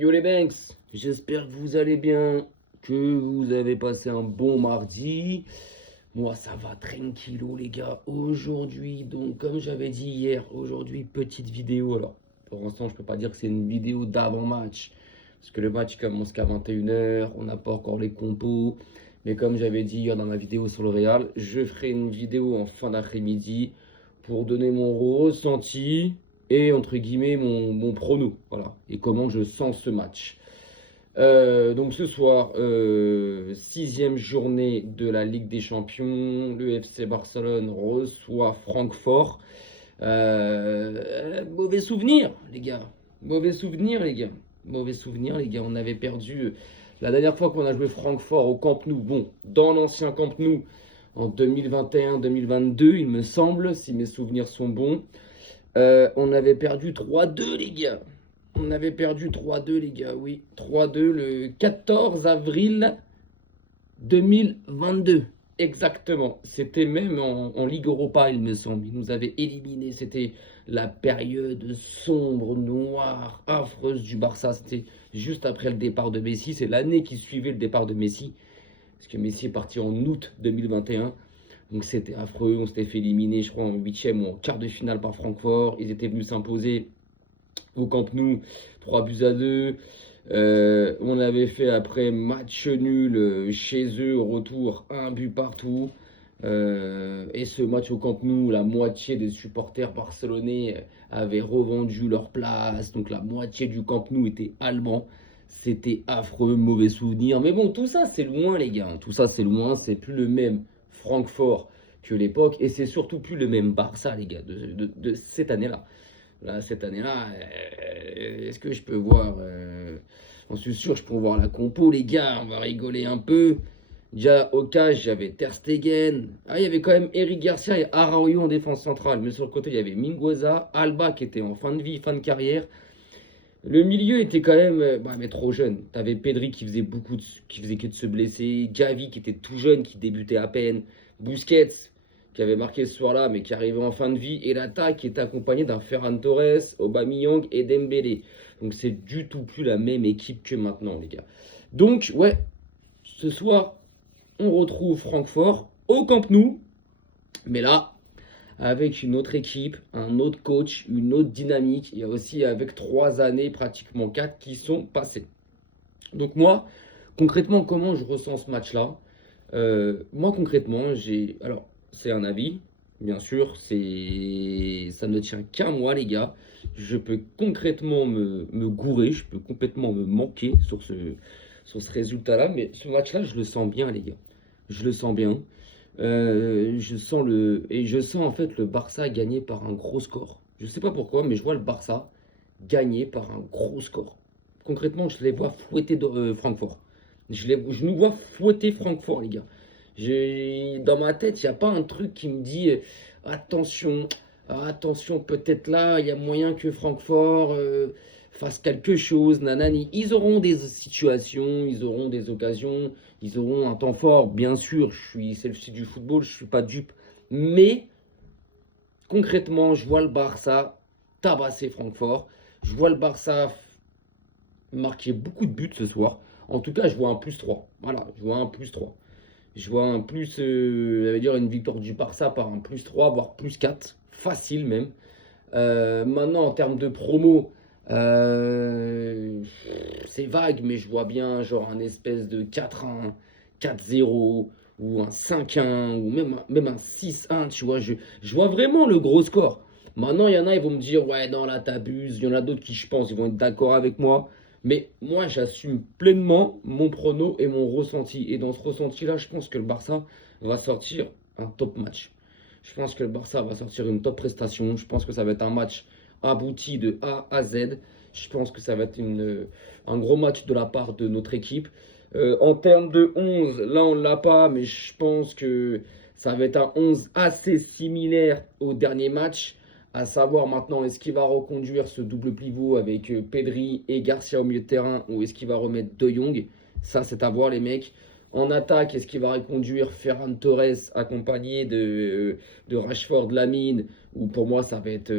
Yo les Banks, j'espère que vous allez bien, que vous avez passé un bon mardi. Moi ça va tranquillo les gars. Aujourd'hui, donc comme j'avais dit hier, aujourd'hui petite vidéo. Alors pour l'instant je peux pas dire que c'est une vidéo d'avant-match. Parce que le match commence qu'à 21 h, on n'a pas encore les compos. Mais comme j'avais dit hier dans ma vidéo sur le Real, je ferai une vidéo en fin d'après-midi pour donner mon ressenti et entre guillemets mon prono, voilà, et comment je sens ce match. Donc ce soir, sixième journée de la Ligue des Champions, le FC Barcelone reçoit Francfort. Mauvais souvenir, les gars. Mauvais souvenir, les gars. Mauvais souvenir, les gars. On avait perdu la dernière fois qu'on a joué Francfort au Camp Nou. Bon, dans l'ancien Camp Nou, en 2021-2022, il me semble, si mes souvenirs sont bons. On avait perdu 3-2, les gars. On avait perdu 3-2, les gars, oui. 3-2 le 14 avril 2022. Exactement. C'était même en Ligue Europa, il me semble. Ils nous avaient éliminés. C'était la période sombre, noire, affreuse du Barça. C'était juste après le départ de Messi. C'est l'année qui suivait le départ de Messi. Parce que Messi est parti en août 2021. Donc c'était affreux. On s'était fait éliminer, je crois, en huitième ou en quart de finale par Francfort. Ils étaient venus s'imposer au Camp Nou, 3-2. On avait fait après match nul chez eux au retour, un but partout. Et ce match au Camp Nou, la moitié des supporters barcelonais avaient revendu leur place. Donc la moitié du Camp Nou était allemand. C'était affreux, mauvais souvenir. Mais bon, tout ça c'est loin les gars. Tout ça c'est loin, c'est plus le même Francfort que l'époque. Et c'est surtout plus le même Barça les gars de cette année-là. Là, cette année-là, est-ce que je peux voir j'en suis sûr, je peux voir la compo, les gars. On va rigoler un peu. Déjà, au cage, j'avais Ter Stegen. Ah, il y avait quand même Eric Garcia et Araujo en défense centrale. Mais sur le côté, il y avait Mingueza, Alba qui était en fin de vie, fin de carrière. Le milieu était quand même mais trop jeune. T'avais Pedri qui faisait qui faisait que de se blesser. Gavi qui était tout jeune, qui débutait à peine. Busquets qui avait marqué ce soir-là, mais qui arrivait en fin de vie. Et l'attaque qui était accompagnée d'un Ferran Torres, Aubameyang et Dembélé. Donc c'est du tout plus la même équipe que maintenant, les gars. Donc, ouais, ce soir, on retrouve Francfort au Camp Nou. Mais là, avec une autre équipe, un autre coach, une autre dynamique. Et aussi avec 3 années, pratiquement 4, qui sont passées. Donc moi, concrètement, comment je ressens ce match-là? Moi, concrètement, alors, c'est un avis, bien sûr, ça ne tient qu'à moi, les gars. Je peux concrètement me gourer, je peux complètement me manquer sur ce résultat-là, mais ce match-là, je le sens bien, les gars. Je le sens bien. Je sens en fait le Barça gagner par un gros score. Je sais pas pourquoi, mais je vois le Barça gagner par un gros score. Concrètement, je les vois fouetter Francfort. Je nous vois fouetter Francfort, les gars. Dans ma tête, il n'y a pas un truc qui me dit attention, attention, peut-être là, il y a moyen que Francfort fasse quelque chose, nanani. Ils auront des situations, ils auront des occasions, ils auront un temps fort, bien sûr. C'est du football, je ne suis pas dupe. Mais concrètement, je vois le Barça tabasser Francfort. Je vois le Barça marquer beaucoup de buts ce soir. En tout cas, je vois un +3. Voilà, je vois un +3. Je vois un ça veut dire une victoire du Barça par un +3, voire +4. Facile même. Maintenant, en termes de promo, c'est vague, mais je vois bien genre un espèce de 4-1, 4-0, ou un 5-1, ou même un 6-1, tu vois. Je vois vraiment le gros score. Maintenant, il y en a, ils vont me dire, ouais, non, là, t'abuses. Il y en a d'autres qui, je pense, ils vont être d'accord avec moi. Mais moi, j'assume pleinement mon prono et mon ressenti. Et dans ce ressenti-là, je pense que le Barça va sortir un top match. Je pense que le Barça va sortir une top prestation. Je pense que ça va être un match abouti de A à Z. Je pense que ça va être un gros match de la part de notre équipe. En termes de 11, là on ne l'a pas, mais je pense que ça va être un 11 assez similaire au dernier match. À savoir maintenant, est-ce qu'il va reconduire ce double pivot avec Pedri et Garcia au milieu de terrain, ou est-ce qu'il va remettre De Jong? Ça, c'est à voir, les mecs. En attaque, est-ce qu'il va reconduire Ferran Torres accompagné de Rashford, Lamine? Ou pour moi, ça va être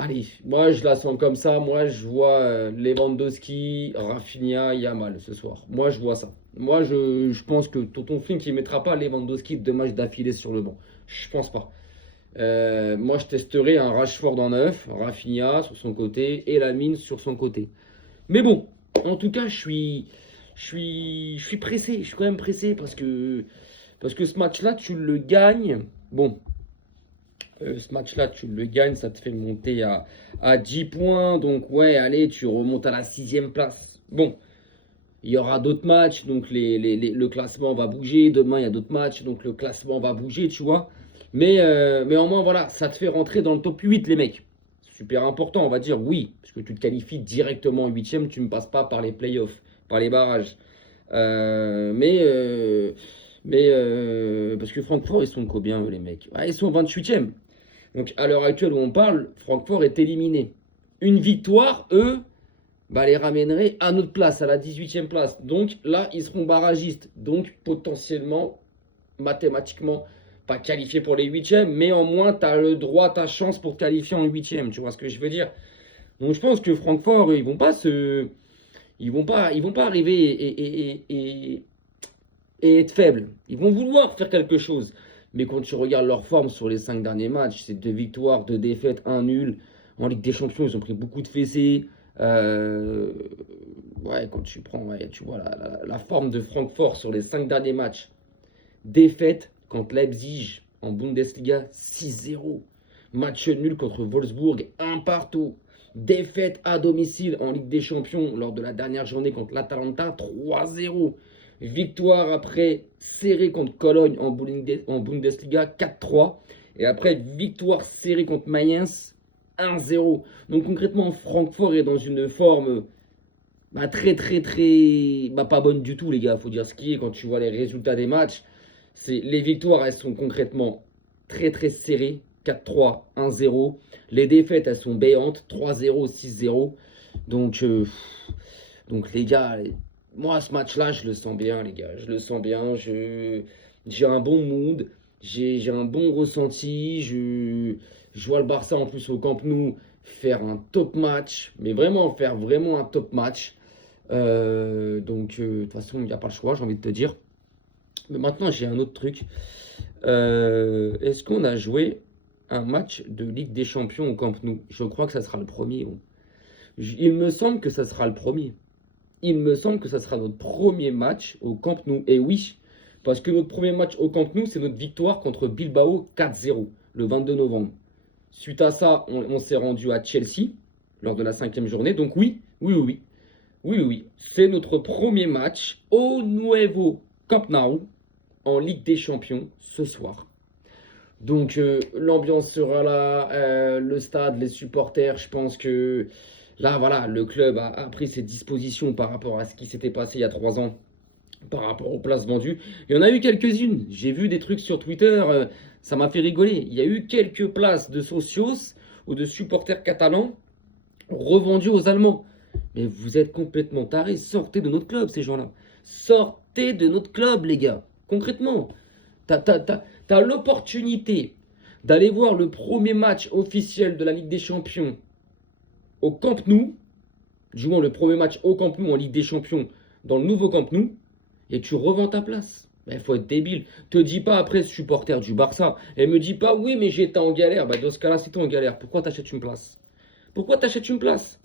Allez, moi je la sens comme ça. Moi je vois Lewandowski, Rafinha, Yamal ce soir. Moi je vois ça. Moi je pense que Tonton Flink il mettra pas Lewandowski 2 matchs d'affilée sur le banc. Je pense pas. Moi je testerai un Rashford en neuf, Rafinha sur son côté et Lamine sur son côté. Mais bon, en tout cas je suis pressé. Je suis quand même pressé parce que ce match-là tu le gagnes. Bon, ce match-là, tu le gagnes, ça te fait monter à 10 points. Donc, ouais, allez, tu remontes à la 6e place. Bon, il y aura d'autres matchs, donc le classement va bouger. Demain, il y a d'autres matchs, donc le classement va bouger, tu vois. Mais au moins, voilà, ça te fait rentrer dans le top 8, les mecs. Super important, on va dire oui, parce que tu te qualifies directement en 8e, tu ne passes pas par les playoffs, par les barrages. Euh, mais, euh, mais parce que Francfort, ils sont combien, les mecs? Ah, ils sont 28e. Donc à l'heure actuelle où on parle, Francfort est éliminé. Une victoire, eux, bah, les ramènerait à notre place, à la 18e place. Donc là, ils seront barragistes. Donc potentiellement, mathématiquement, pas qualifiés pour les 8e, mais au moins, tu as le droit, ta chance pour te qualifier en 8e. Tu vois ce que je veux dire? Donc je pense que Francfort, ils vont pas se. Ils vont pas arriver et être faibles. Ils vont vouloir faire quelque chose. Mais quand tu regardes leur forme sur les 5 derniers matchs, c'est 2 victoires, 2 défaites, un nul. En Ligue des Champions, ils ont pris beaucoup de fessées. Euh, ouais, quand tu prends, ouais, tu vois la forme de Francfort sur les 5 derniers matchs. Défaite contre Leipzig en Bundesliga 6-0. Match nul contre Wolfsburg 1 partout. Défaite à domicile en Ligue des Champions lors de la dernière journée contre l'Atalanta 3-0. Victoire après serrée contre Cologne en Bundesliga 4-3. Et après victoire serrée contre Mayence 1-0. Donc concrètement, Francfort est dans une forme très très très pas bonne du tout, les gars. Faut dire ce qui est quand tu vois les résultats des matchs. Les victoires, elles sont concrètement très très serrées. 4-3, 1-0. Les défaites, elles sont béantes. 3-0, 6-0. Donc, donc les gars, moi, ce match-là, je le sens bien, les gars. Je le sens bien. J'ai un bon mood. J'ai un bon ressenti. Je vois le Barça en plus au Camp Nou faire un top match. Mais vraiment, faire vraiment un top match. Donc, de toute façon, il n'y a pas le choix, j'ai envie de te dire. Mais maintenant, j'ai un autre truc. Est-ce qu'on a joué un match de Ligue des Champions au Camp Nou? Je crois que ça sera le premier. Il me semble que ça sera le premier. Il me semble que ça sera notre premier match au Camp Nou. Et oui, parce que notre premier match au Camp Nou, c'est notre victoire contre Bilbao 4-0 le 22 novembre. Suite à ça, on s'est rendu à Chelsea lors de la 5e journée. Donc oui, oui, oui, oui. Oui, oui, c'est notre premier match au Nuevo Camp Nou en Ligue des Champions ce soir. Donc l'ambiance sera là, le stade, les supporters, je pense que là, voilà, le club a pris ses dispositions par rapport à ce qui s'était passé il y a 3 ans, par rapport aux places vendues. Il y en a eu quelques-unes, j'ai vu des trucs sur Twitter, ça m'a fait rigoler. Il y a eu quelques places de socios ou de supporters catalans revendues aux Allemands. Mais vous êtes complètement tarés, sortez de notre club ces gens-là. Sortez de notre club les gars, concrètement. T'as l'opportunité d'aller voir le premier match officiel de la Ligue des Champions au Camp Nou, du moins le premier match au Camp Nou en Ligue des Champions dans le nouveau Camp Nou, et tu revends ta place. Il faut être débile. Te dis pas après supporter du Barça, et me dis pas oui mais j'étais en galère. Dans ce cas-là, si t'es en galère, pourquoi t'achètes une place? Pourquoi t'achètes une place?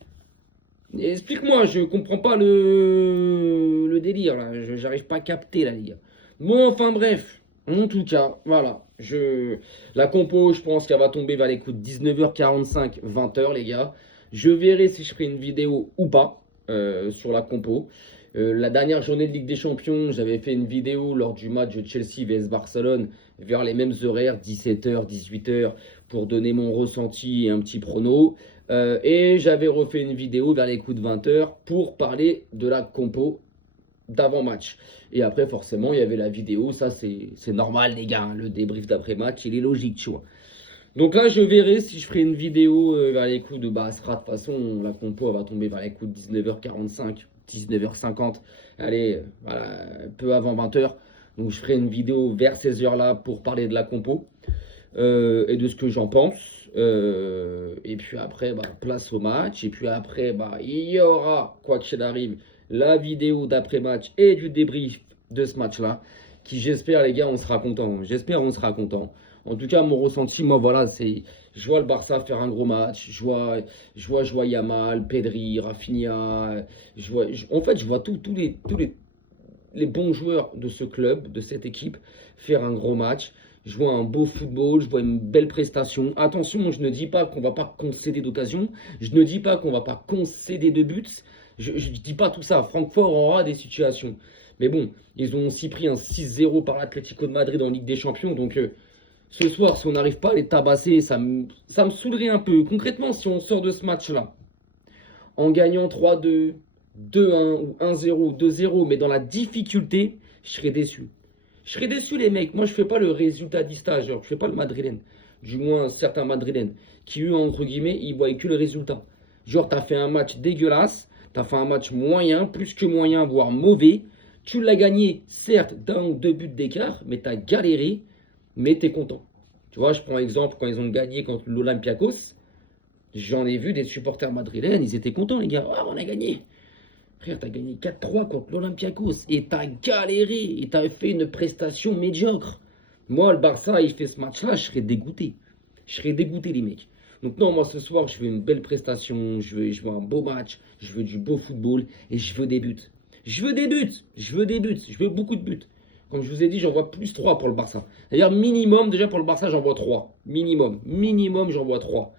Explique-moi, je comprends pas le délire là, j'arrive pas à capter là les gars. Bon, enfin bref, en tout cas, voilà, la compo, je pense qu'elle va tomber vers les coups de 19h45, 20h les gars. Je verrai si je ferai une vidéo ou pas sur la compo. La dernière journée de Ligue des Champions, j'avais fait une vidéo lors du match de Chelsea vs Barcelone vers les mêmes horaires, 17h, 18h, pour donner mon ressenti et un petit prono. Et j'avais refait une vidéo vers les coups de 20h pour parler de la compo d'avant-match. Et après, forcément, il y avait la vidéo. Ça, c'est normal, les gars. Le débrief d'après-match, il est logique, tu vois. Donc là, je verrai si je ferai une vidéo vers les coups de... Bah, ce sera de toute façon, la compo elle va tomber vers les coups de 19h45, 19h50. Allez, voilà, peu avant 20h. Donc je ferai une vidéo vers ces heures-là pour parler de la compo. et de ce que j'en pense. Et puis après, bah, place au match. Et puis après, bah, il y aura, quoi qu'il arrive, la vidéo d'après-match et du débrief de ce match-là. Qui, j'espère, les gars, on sera content. J'espère, on sera content. En tout cas, mon ressenti, moi, voilà, c'est. Je vois le Barça faire un gros match. Je vois Yamal, Pedri, Rafinha. En fait, je vois tous les bons joueurs de ce club, de cette équipe, faire un gros match. Je vois un beau football, je vois une belle prestation. Attention, je ne dis pas qu'on ne va pas concéder d'occasion. Je ne dis pas qu'on ne va pas concéder de buts. Je ne dis pas tout ça. Francfort aura des situations. Mais bon, ils ont aussi pris un 6-0 par l'Atlético de Madrid en Ligue des Champions. Donc ce soir, si on n'arrive pas à les tabasser, ça me saoulerait un peu. Concrètement, si on sort de ce match-là, en gagnant 3-2, 2-1 ou 1-0, 2-0, mais dans la difficulté, je serais déçu. Je serais déçu, les mecs. Moi, je fais pas le résultat genre, je fais pas le madrilène. Du moins, certains madrilènes qui, eux, entre guillemets, ils voient que le résultat. Genre, t'as fait un match dégueulasse, t'as fait un match moyen, plus que moyen, voire mauvais. Tu l'as gagné, certes, d'un ou deux buts d'écart, mais t'as galéré, mais t'es content. Tu vois, je prends exemple quand ils ont gagné contre l'Olympiakos. J'en ai vu des supporters madrilènes, ils étaient contents, les gars. Ah, on a gagné. Frère, t'as gagné 4-3 contre l'Olympiakos et t'as galéré et t'as fait une prestation médiocre. Moi, le Barça, il fait ce match-là, je serais dégoûté. Je serais dégoûté, les mecs. Donc non, moi, ce soir, je veux une belle prestation, je veux un beau match, je veux du beau football et je veux des buts. Je veux des buts, je veux des buts, je veux beaucoup de buts. Comme je vous ai dit, j'en vois plus 3 pour le Barça. D'ailleurs, minimum, déjà pour le Barça, j'en vois 3. Minimum, j'en vois 3.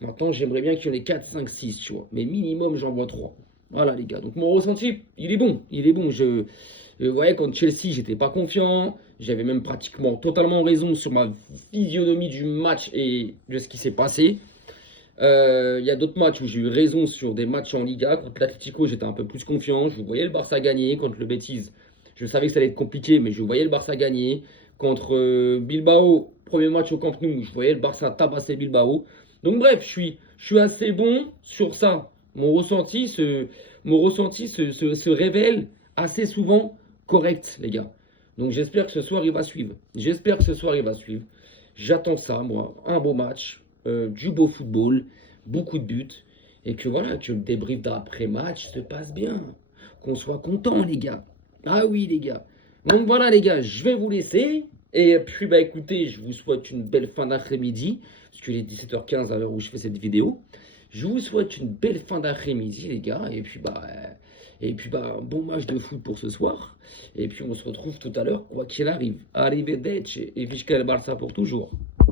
Maintenant, j'aimerais bien qu'il y en ait 4, 5, 6, tu vois. Mais minimum, j'en vois 3. Voilà, les gars. Donc, mon ressenti, il est bon. Il est bon. Vous voyez, contre Chelsea, j'étais pas confiant. J'avais même pratiquement totalement raison sur ma physionomie du match et de ce qui s'est passé. Il y a d'autres matchs où j'ai eu raison sur des matchs en Liga. Contre l'Atlético, j'étais un peu plus confiant. Je voyais le Barça gagner. Contre le Betis, je savais que ça allait être compliqué, mais je voyais le Barça gagner. Contre Bilbao, premier match au Camp Nou, je voyais le Barça tabasser Bilbao. Donc bref, je suis assez bon sur ça. Mon ressenti se révèle assez souvent correct, les gars. Donc j'espère que ce soir, il va suivre. J'espère que ce soir, il va suivre. J'attends ça, moi. Un beau match, du beau football, beaucoup de buts. Et que voilà, que le débrief d'après-match se passe bien. Qu'on soit content, les gars. Ah oui, les gars. Donc voilà, les gars, je vais vous laisser. Et puis, bah écoutez, je vous souhaite une belle fin d'après-midi. Parce qu'il est 17h15 à l'heure où je fais cette vidéo. Je vous souhaite une belle fin d'après-midi, les gars. Et puis, un bon match de foot pour ce soir. Et puis, on se retrouve tout à l'heure, quoi qu'il arrive. Arrivederci et Visca el Barça pour toujours.